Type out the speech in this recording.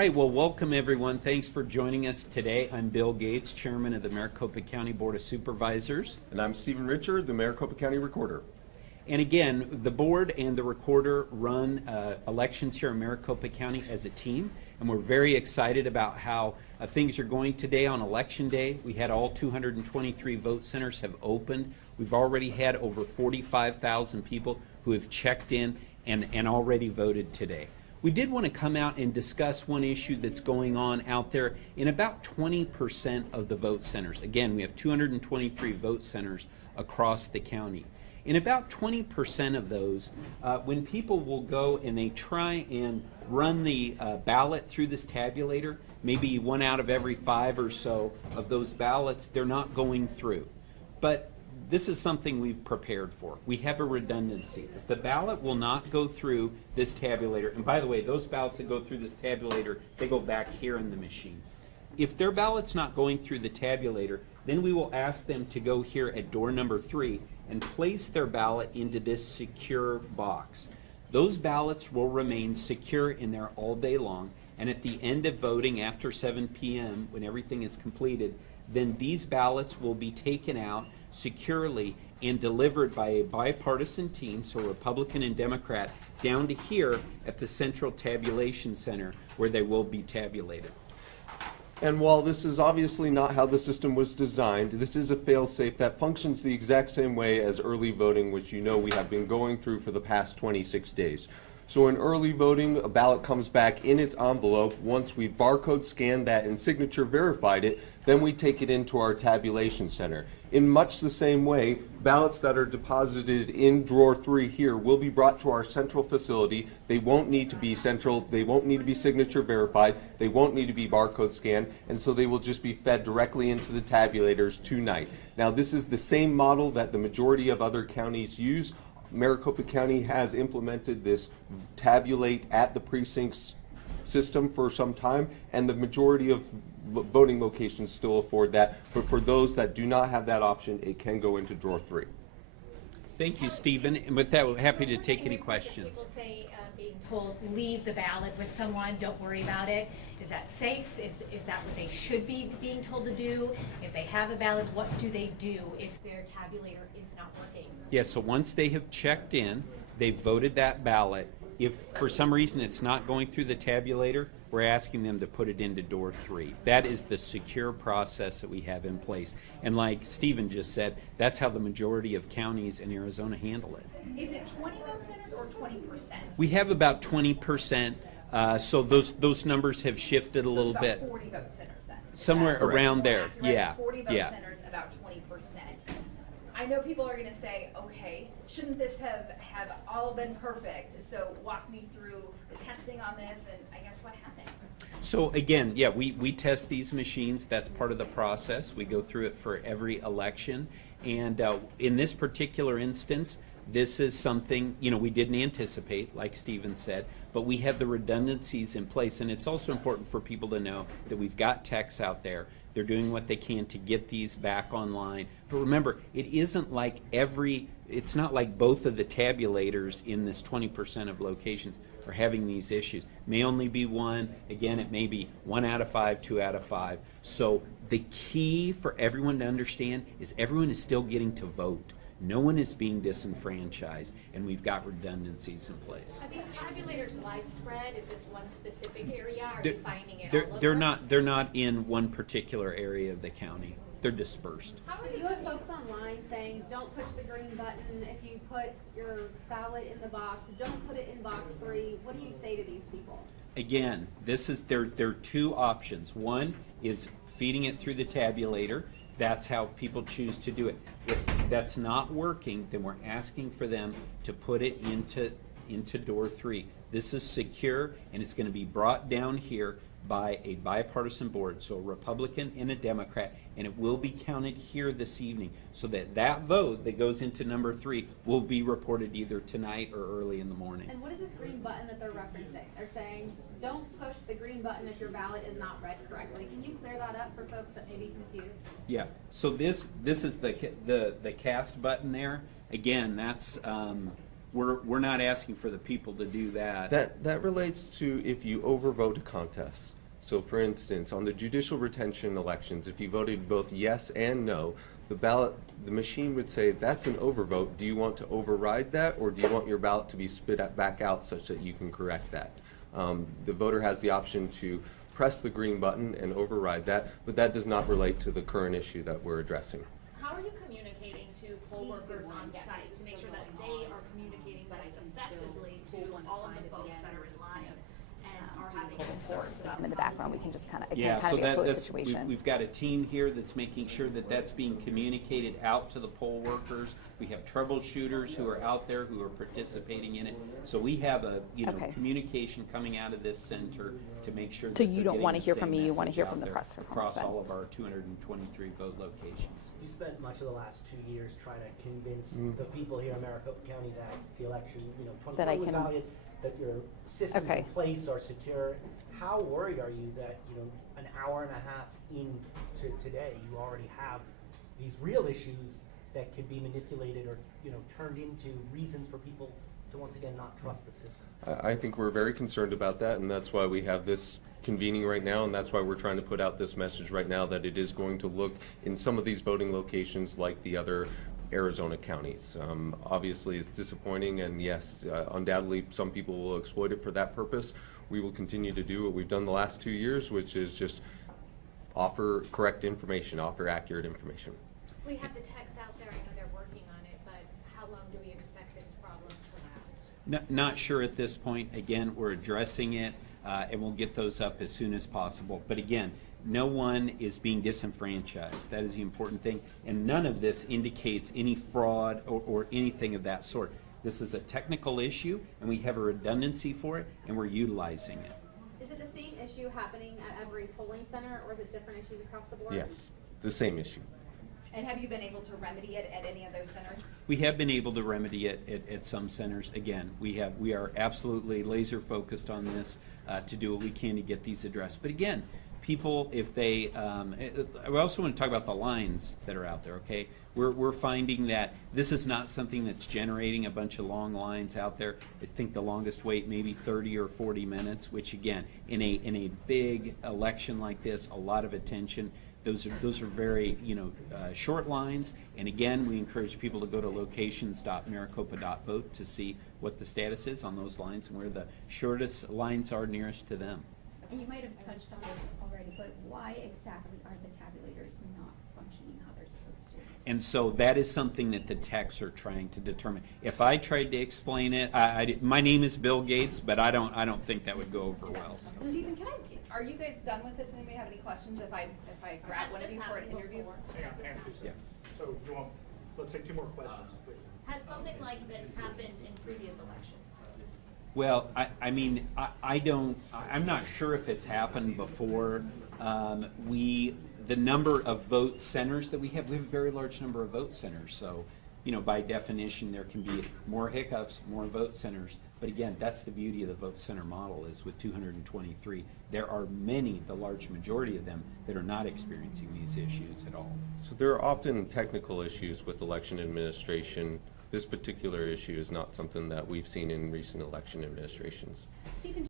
All right, well, welcome everyone. Thanks for joining us today. I'm Bill Gates, Chairman of the Maricopa County Board of Supervisors. And I'm Stephen Richard, the Maricopa County Recorder. And again, the board and the recorder run elections here in Maricopa County as a team, and we're very excited about how things are going today on Election Day. We had all 223 vote centers have opened. We've already had over 45,000 people who have checked in and already voted today. We did want to come out and discuss one issue that's going on out there in about 20% of the vote centers. Again, we have 223 vote centers across the county. In about 20% of those, when people will go and they try and run the ballot through this tabulator, maybe 1 out of every 5 or so of those ballots, they're not going through. But this is something we've prepared for. We have a redundancy. If the ballot will not go through this tabulator, and by the way, those ballots that go through this tabulator, they go back here in the machine. If their ballot's not going through the tabulator, then we will ask them to go here at door number 3 and place their ballot into this secure box. Those ballots will remain secure in there all day long, and at the end of voting after 7 p.m., when everything is completed, then these ballots will be taken out securely and delivered by a bipartisan team, so Republican and Democrat, down to here at the Central Tabulation Center where they will be tabulated. And while this is obviously not how the system was designed, this is a fail-safe that functions the exact same way as early voting, which you know we have been going through for the past 26 days. So in early voting, a ballot comes back in its envelope. Once we barcode scanned that and signature verified it, then we take it into our tabulation center. In much the same way, ballots that are deposited in drawer 3 here will be brought to our central facility. They won't need to be they won't need to be signature verified, they won't need to be barcode scanned, and so they will just be fed directly into the tabulators tonight. Now, this is the same model that the majority of other counties use. Maricopa County has implemented this tabulate at the precincts system for some time, and the majority of voting locations still afford that. But for those that do not have that option, it can go into drawer 3. Thank you, Stephen. And with that, we're happy to take any questions. People say being told, leave the ballot with someone, don't worry about it. Is that safe? Is that what they should be being told to do? If they have a ballot, what do they do if their tabulator is not working? Yeah, so once they have checked in, they've voted that ballot. If for some reason it's not going through the tabulator, we're asking them to put it into door 3. That is the secure process that we have in place. And like Stephen just said, that's how the majority of counties in Arizona handle it. Is it 20 vote centers or 20%? We have about 20%, so those numbers have shifted a little about bit. 40 vote centers then. Somewhere around there, Right? yeah. 40 vote Yeah. centers, about 20%. I know people are going to say, okay, shouldn't this have all been perfect? So walk me through the testing on this, and I guess what happened? So again, yeah, we test these machines. That's part of the process. We go through it for every election. And in this particular instance, this is something, we didn't anticipate, like Stephen said, but we have the redundancies in place. And it's also important for people to know that we've got techs out there. They're doing what they can to get these back online. But remember, it's not like both of the tabulators in this 20% of locations are having these issues. May only be one. Again, it may be 1 out of 5, 2 out of 5. So the key for everyone to understand is everyone is still getting to vote. No one is being disenfranchised, and we've got redundancies in place. Are these tabulators widespread? Is this one specific area? Are you finding it all over? They're not in one particular area of the county. They're dispersed. So you have folks online saying, don't push the green button if you put your ballot in the box, don't put it in box 3. What do you say to these people? Again, there are 2 options. One is feeding it through the tabulator. That's how people choose to do it. If that's not working, then we're asking for them to put it into door 3. This is secure, and it's going to be brought down here by a bipartisan board, so a Republican and a Democrat, and it will be counted here this evening, so that vote that goes into number 3 will be reported either tonight or early in the morning. And what is this green button that they're referencing? They're saying, don't push the green button if your ballot is not read correctly. Can you clear that up for folks that may be confused? Yeah, so this is the cast button there. Again, that's we're not asking for the people to do that. That relates to if you overvote a contest. So for instance, on the judicial retention elections, if you voted both yes and no, the machine would say, that's an overvote. Do you want to override that, or do you want your ballot to be back out such that you can correct that? The voter has the option to press the green button and override that, but that does not relate to the current issue that we're addressing. How are you communicating to poll workers on site to make sure that they are communicating this effectively to all of the folks that are in line and are having concerns about? In the background, we can just kind of, it Yeah, can kind so of be a fluid that's, situation. we've got a team here that's making sure that that's being communicated out to the poll workers. We have troubleshooters who are out there who are participating in it. So we have a, Okay. communication coming out of this center to make sure that So they're you don't getting wanna the hear same from me, you wanna message hear out from the there press from across home. all of our 223 vote locations. You spent much of the last 2 years trying to convince the people here in Maricopa County that the election, That I 2020 was can- valid, that your systems Okay. in place are secure. How worried are you that, an hour and a half into today, you already have these real issues that could be manipulated or, turned into reasons for people to once again not trust the system? I think we're very concerned about that, and that's why we have this convening right now, and that's why we're trying to put out this message right now that it is going to look in some of these voting locations like the other Arizona counties. Obviously, it's disappointing, and yes, undoubtedly, some people will exploit it for that purpose. We will continue to do what we've done the last 2 years, which is just offer correct information, offer accurate information. We have the techs out there, I know they're working on it, but how long do we expect this problem to last? Not sure at this point. Again, we're addressing it, and we'll get those up as soon as possible. But again, no one is being disenfranchised. That is the important thing. And none of this indicates any fraud or anything of that sort. This is a technical issue, and we have a redundancy for it, and we're utilizing it. Is it the same issue happening at every polling center, or is it different issues across the board? Yes, the same issue. And have you been able to remedy it at any of those centers? We have been able to remedy it at some centers. Again, we are absolutely laser focused on this to do what we can to get these addressed. But again, people, if they, I also want to talk about the lines that are out there, okay? We're finding that this is not something that's generating a bunch of long lines out there. I think the longest wait maybe 30 or 40 minutes, which again, in a big election like this, a lot of attention. Those are very, short lines. And again, we encourage people to go to locations.maricopa.vote to see what the status is on those lines and where the shortest lines are nearest to them. And you might have touched on this already, but why exactly are the tabulators not functioning how they're supposed to? And so that is something that the techs are trying to determine. If I tried to explain it, my name is Bill Gates, but I don't think that would go over well. So. Stephen, are you guys done with this? Does anybody have any questions if I grab one of you for an interview? Hang on, Yeah. So you want, let's take 2 more questions, please. Has something like this happened in previous elections? Well, I'm not sure if it's happened before. The number of vote centers that we have a very large number of vote centers. So, by definition, there can be more hiccups, more vote centers. But again, that's the beauty of the vote center model is with 223. There are many, the large majority of them, that are not experiencing these issues at all. So there are often technical issues with election administration. This particular issue is not something that we've seen in recent election administrations. Stephen,